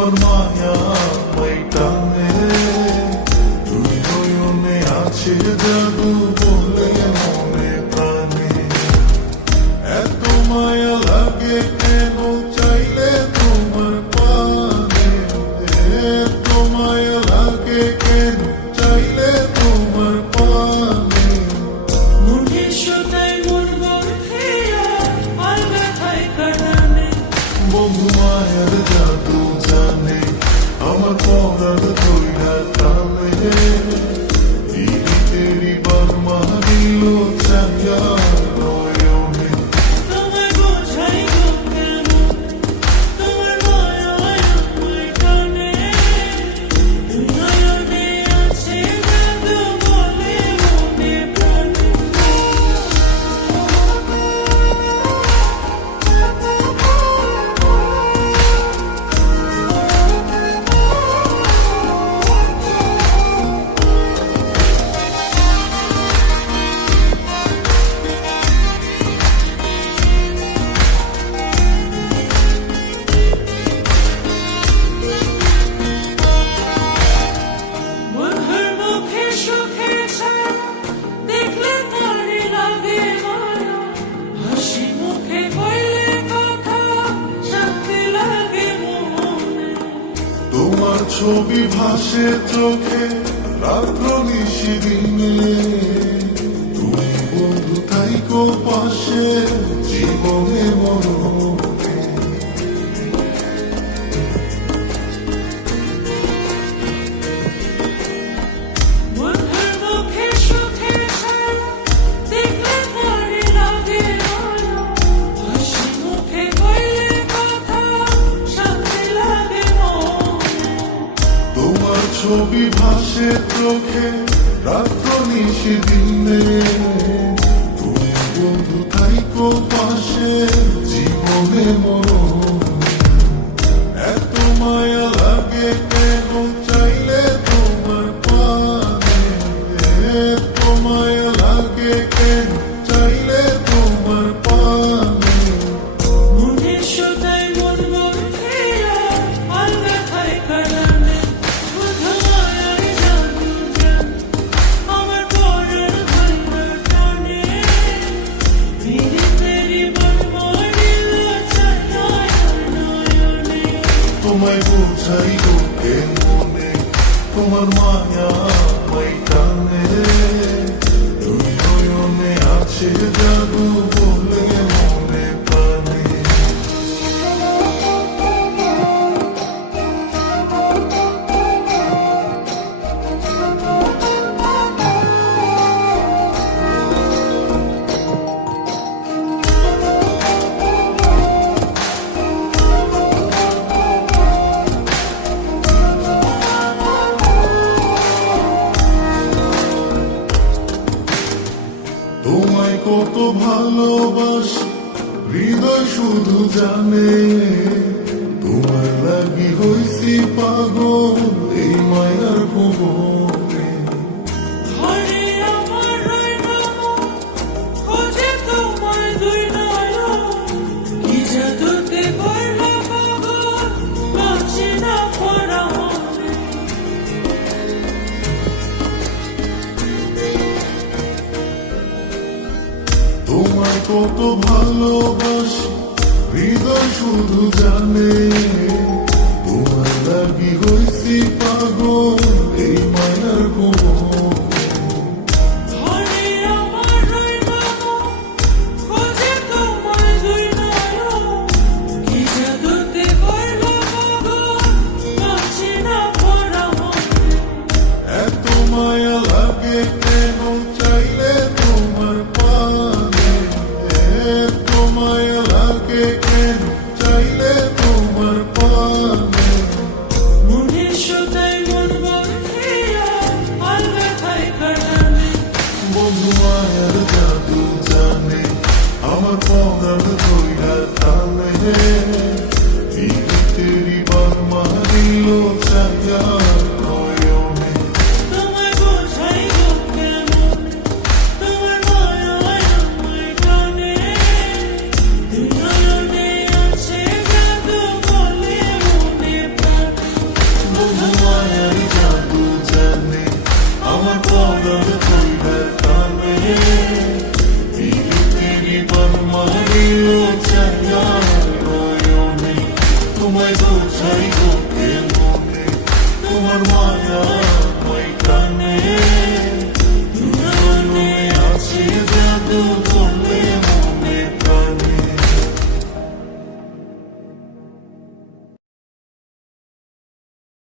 তোমার মায়া টানে দুই নয়নে আছে জাদু বলে মনে প্রাণে এত মায়া লাগে কেন চাইলে তোমার পানে এত মায়া লাগে কেন চাইলে তোমার পানে মনে শোনায় মোর বন্ধেয়া আর ব্যথায় কাটানে বন্ধু মায়ার জাদু জানে আমার পরাণ ধইরা টানে তেরি বার্মা দিল চাইয়া নয়নে তোমায় বোঝাই গো কেন তোমার মায়া আমায় টানে দুই নয়নে আছে জাদু বলে মনে প্রাণে বন্ধুর মুখে সুখের ছায়া দেখলে তারে লাগে মায়া হাসি মুখে কইলে কথা শান্তি লাগে মনে তোমার ছবি ভাসে চোখে রাত্র নিশি দিনে তুমি বন্ধু থাইকো পাশে জীবনে মরণে বন্ধুর মুখে সুখের ছায়া দেখলে তারে লাগে মায়া হাসি মুখে কইলে কথা শান্তি লাগে মনে তোমার ছবি ভাসে চোখে রাত্র নিশি দিনে তুমি বন্ধু থাইকো পাশে জীবনে মরণে এত মায়া লাগে কেন চাইলে তোমার পানে এত মায়া লাগে কেন চাইলে তোমার পানে মনে শোনায় মোর বন্ধেয়া আর ব্যথায় কাটানে শুধু মায়ার জাদু জানে আমার পরাণ ধইরা টানে ধীরে ধীরে বনমরিল চাইয়া নয়নে তোমায় বোঝাই গো মনে তোমার মায়া টানে দুই নয়নে আছে জাদু বলে মনে প্রাণে তোমায় কত ভালোবাসি হৃদয় শুধু জানে তোমার লাগি হইছি পাগল এই মায়ার ভুবনে ঘরে আমার রইলো খোঁজে তোমায় দুই নয়ন কি জাদুতে করলা পাগল বাঁচি না পরামনে তোমায় কত ভালোবাসি হৃদয় শুধু জানে তোমার লাগি হইছি পাগল এই মায়ার ভুবনে ঘরে আমার রইলো খোঁজে তোমায় দুই নয়ন কি জাদুতে করলা পাগল বাঁচি না পরামনে এত মায়া লাগে কেন চাইলে তোমার পানে এত মায়া লাগে কেন চাইলে তোমার পানে মনে শোনায় মোর বন্ধেয়া আর ব্যথায় কাটানে বন্ধু মায়ার জাদু জানে আমার পরাণ ধইরা টানে তেরি বার্মা দিল চাইয়া নয়নে তোমায় বোঝাই গো কেন তোমার মায়া আমায় টানে দুই নয়নে আছে জাদু বলে মনে প্রাণে ছাই গো